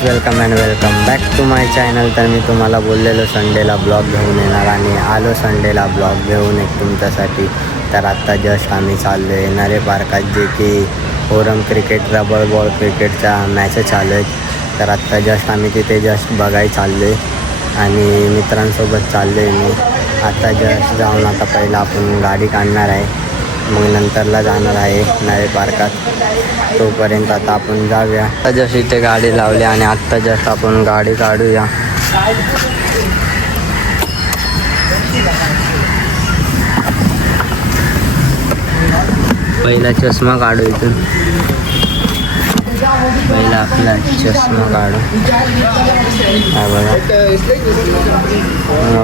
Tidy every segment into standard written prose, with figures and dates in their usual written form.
Guys, welcome and welcome back to my channel. तर मी तुम्हाला बोललेलो संडेला ब्लॉग घेऊन येणार आणि आलो संडेला ब्लॉग घेऊन एक तुमच्यासाठी. तर आत्ता जस्ट आम्ही चाललो आहे नरे पार्कात, जे की ओरम क्रिकेट रबर बॉल क्रिकेटच्या मॅचेस चालू आहेत. तर आत्ता जस्ट आम्ही तिथे जस्ट बघायला चाललो आहे आणि मित्रांसोबत चाललो आहे मी. आत्ता जस्ट जाऊन आता पहिला आपण गाडी काढणार आहे, मग नंतरला जाणार आहे नळे पार्कात. तोपर्यंत आता आपण जाऊया. आता जस्ट इथे गाडी लावली आणि आत्ता जस्ट आपण गाडी काढूया. पहिला चष्मा काढू इथून. पहिला आपला चष्मा काढू. हा बघा,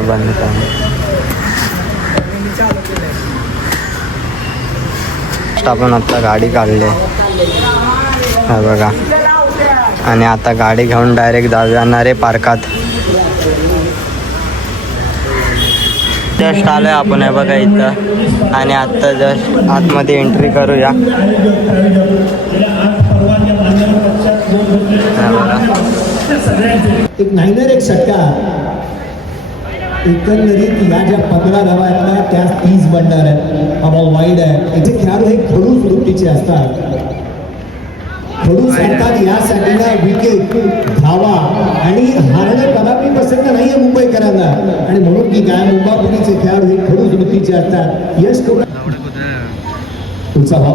बंद करू. आपण आता गाडी काढली, हा बघा, आणि आता गाडी घेऊन डायरेक्ट जाऊया नरे पार्कात. जस्ट आलोय आपण, हे बघा इथं, आणि आत्ता जस्ट आतमध्ये एंट्री करूया. एक नाईनर एक षटकार. एकंदरीत या ज्या 15 धावा आहेत ना, त्या 30 बनणार आहेत. हा बॉल वाईड आहे. इथे खेळाडू हे खडूस वृत्तीचे असतात. खडूस आणतात यासाठी ना विकेट, धावा आणि हारणं कदापि पसंत नाहीये मुंबईकरांना, आणि म्हणून की काय मुंबापुरीचे खेळाडू हे खडूस वृत्तीचे असतात. यश तुमचा भाव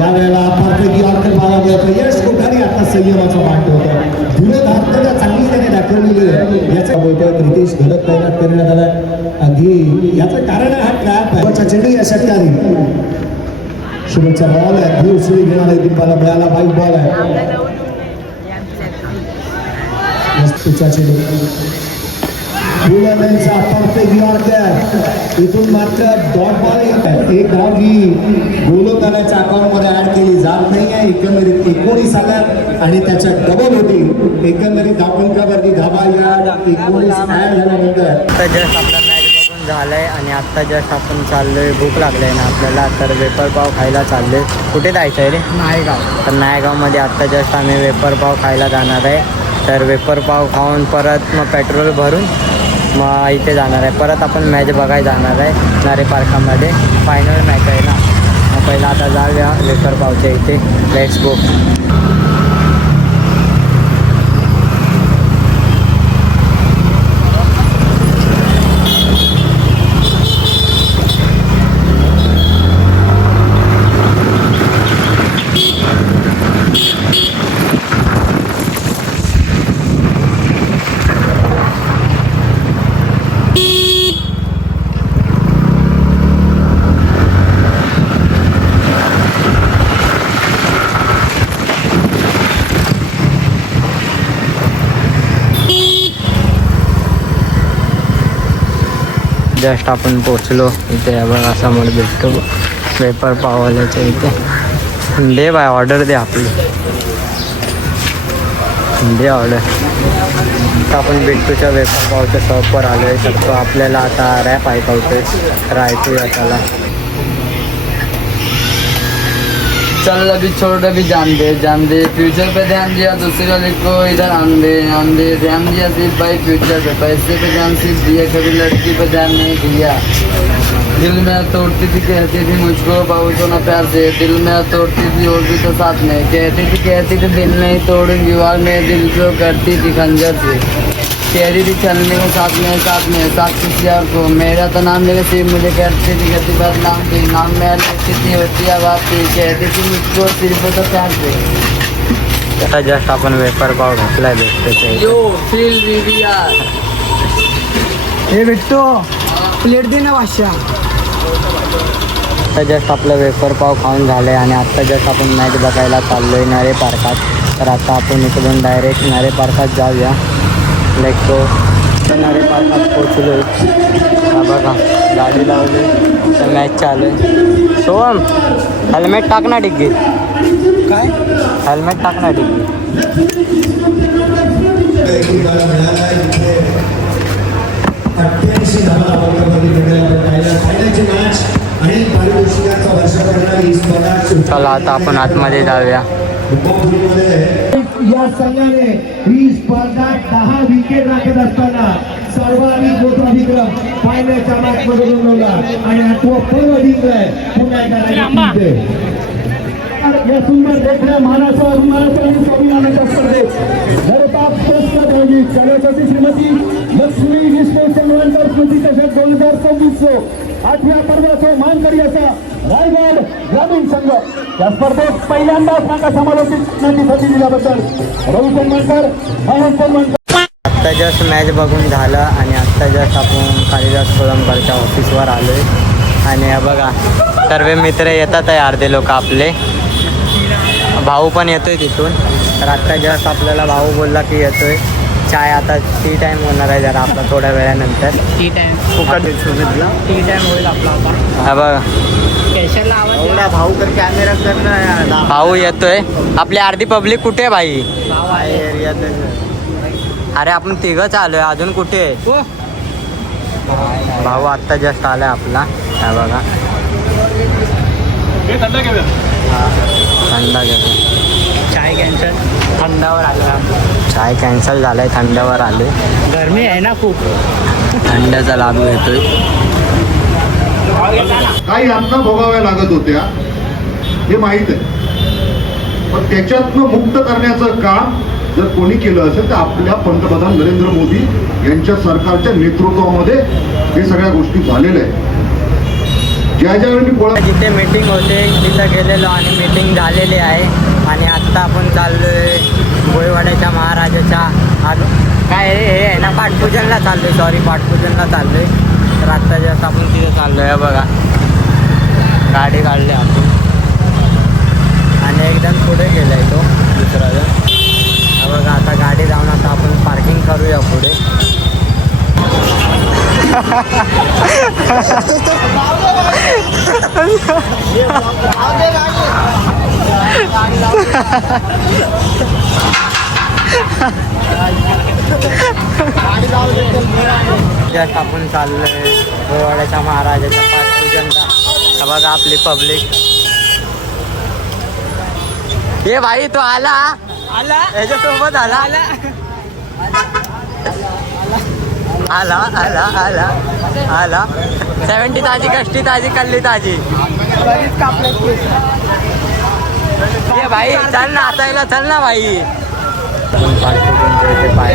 यावेळेला परफेक्ट यॉर्कर मारा मिळतो. यश कोठारी आता संयमाचा मान ठेवतो. दूरधार्तता चांगली त्याने दाखवलेली आहे. याचा बोलतोय रितेश घडत तैनात करण्यात आला. अगदी याचं कारण हा ट्रॅप आहे. चेंडू या षटकारी शुभेच्छा बॉल आहे. दूर सुरी घेणारा दिंबाला मिळाला. वाईट बॉल आहे. तुझा चेंडू परफेक्ट यॉर्कर. इथून मात्र डॉट बॉल एक धाव ही गोलंदाजाच्या अकाउंटमध्ये ऍड केली जात नाही आहे. एकंदरीत 19 आल्यात आणि त्याच्या डबल होती. एकंदरीत धावपंकावरती धावा या 19 ऍड झाल्यानंतर आता जस्ट आपला मॅच बघून झालाय आणि आत्ता जस्ट आपण चाललोय. भूक लागली आहे ना आपल्याला, तर वेपर पाव खायला चाललोय. कुठे जायचं आहे रे? नायगाव. तर नायगावमध्ये आत्ता जस्ट आम्ही वेपर पाव खायला जाणार आहे. तर वेपर पाव खाऊन परत मग पेट्रोल भरून मग इथे जाणार आहे. परत आपण मॅच बघायला जाणार आहे नरे पार्कामध्ये. फायनल मॅच आहे ना. मग पहिला आता जाऊया वेपर पावच्या इथे. Let's go. जस्ट आपण पोचलो इथे. बघा समोर भेटतो वेपर पाववाल्याच्या इथे. दे बाय ऑर्डर दे आपली, दे ऑर्डर. आता आपण बिट्टूच्या वेपर पावच्या शॉपवर आलो आहे. तर तो आपल्याला आता रॅप ऐकवतोय, तर ऐकूया त्याला. चल अभी छोड़ अभी जान दे फ्यूचर पे ध्यान दिया, दूसरे वाले को इधर आन दे ध्यान दिया सिर्फ भाई फ्यूचर पे, पैसे पे ध्यान सिर्फ दिया, कभी लड़की पे ध्यान नहीं दिया. दिल में तोड़ती थी कहती थी मुझको बाबू तो ना प्यार से, दिल में तोड़ती थी और भी तो साथ में कहती थी दिल नहीं तोड़ूंगी और मैं दिल को करती थी खंजर से. कह रही थी चलने को साथ में साथ किसी और को, मेरा तो नाम लेकर सिर्फ मुझे करती थी बदनाम थी, नाम में लेती थी होती आवाज थी, कहती थी मुझको सिर्फ तो प्यार से. आता जस्ट आपण वेपर पाव घातलाय भेटतो. यो फील विवियार हे भेटतो प्लेट दे ना वाशा. आता जस्ट आपलं वेपर पाव खाऊन झालं आहे आणि आत्ता जस्ट आपण मॅच बघायला चाललो आहे नरे पार्कात. तर आता आपण इकडून डायरेक्ट नरे पार्कात जाऊया. Let's go. नरे पार्कात पोचलो. हा बघा गाडी लावली, तर मॅच चालू आहे. सोहम हेल्मेट टाक ना डिग्गी. काय हेल्मेट टाक ना डिग्गी. चला आता आपण आतमध्ये जाऊया. या संघाने ही स्पर्धा 10 विकेट राखत असताना सर्वाधिक मोठा विक्रम फायनलच्या मॅच मध्ये नोंदवला आणि 8वा पर्व जिंकलाय पुन्हा एकदा या सुंदर देखण्या महाराष्ट्र स्वाभिमानाच्या स्पर्धेत जरताप पुरस्कार आयोजित चालकाची श्रीमती लक्ष्मी विष्णू संगणकर स्मृती चषक 2026 8व्या पर्वाचा मानकरी असा रायगड ग्रामीण संघ या स्पर्धेत पहिल्यांदाच नाका समालोचित करण्याची संधी दिल्याबद्दल रवी सन्मानकर मोहन सन्मानकर. आत्ता जस्ट मॅच बघून झालं आणि आत्ता जस्ट आपण कालिदास कोलमकरच्या ऑफिसवर आलो आहे आणि हे बघा सर्व मित्र येतात आहे अर्धे लोक आपले. भाऊ पण येतोय तिथून. तर आत्ता जस्ट आपल्याला भाऊ बोलला की येतोय. चाय आता टी टाईम होणार आहे जरा आपला थोड्या वेळानंतर. टी टाइम फुकट टी टाइम होईल आपला आता. हा बघा स्पेशल आवाज भाऊ कर कॅमेरा करणार. भाऊ येतोय. आपली अर्धी पब्लिक कुठे आहे भाई? अरे आपण तिघंच आलोय अजून कुठे आहे? भाऊ आत्ता जस्ट आलाय आपला. हा बघा थंडा घेतो. चाय कॅन्सल थंडावर आला. चाय कॅन्सल झालाय थंडावर आले. गरमी आहे ना खूप. थंडाचा लाभ घेतोय. काही यातना भोगाव्या लागत होत्या हे माहीत आहे, पण त्याच्यातनं मुक्त करण्याचं काम जर कोणी केलं असेल तर आपल्या पंतप्रधान नरेंद्र मोदी यांच्या सरकारच्या नेतृत्वामध्ये हे सगळ्या गोष्टी झालेल्या आहेत. ज्यावेळी मी जिथे मीटिंग होते तिथं गेलेलो आणि मीटिंग झालेली आहे आणि आत्ता आपण चाललोय गोळवाड्याच्या महाराजाच्या काय हे आहे ना पाठपूजनला चाललोय. सॉरी पाठपूजनला चाललोय. तर आत्ता जस्ट आपण तिथे चाललोय. बघा गाडी काढली आपण आणि एकदम पुढे गेलाय तो दुसरा जण. बघा आता गाडी जाऊन आता आपण पार्किंग करूया पुढे. जस्ट आपण चाललोय गोवाड्याच्या महाराजाच्या पाठपूजनला. बघा आपली पब्लिक. हे भाई तो आला याच्यासोबत आला आला आला आला आला 70 ताजी कष्टी ताजी कल्ली ताजी. ये भाई चल ना आता चल ना भाई. पाय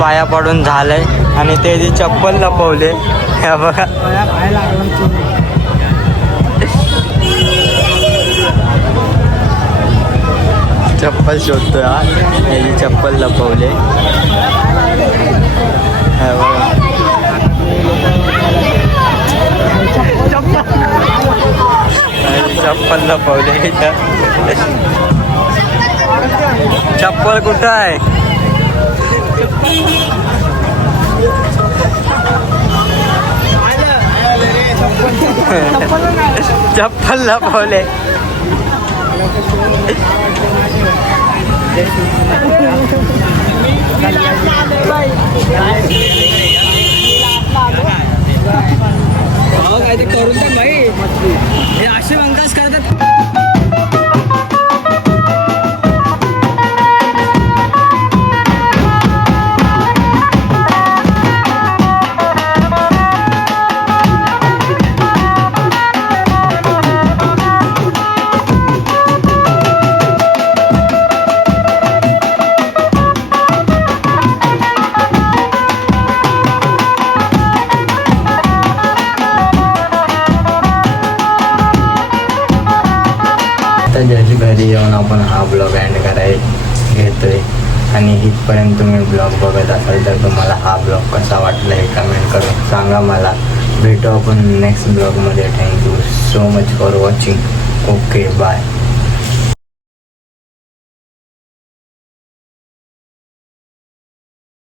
पाया पडून झालंय आणि ते जी चप्पल लपवले हे बघा. चप्पल शोधतोय हा. त्याची चप्पल लपवले हे बघा. चप्पल लपवले. चप्पल कुठं आहे? चप्पल लपवले. काय ते करून तर भाई हे असे वंकास करतात. जस्ट घरी येऊन आपण हा ब्लॉग एंड घेतोय आणि इथपर्यंत तुम्ही ब्लॉग बघत असाल तर तुम्हाला हा ब्लॉग कसा वाटला हे कमेंट करून सांगा मला. भेटू आपण नेक्स्ट ब्लॉगमध्ये. Thank you so much for watching. Okay bye.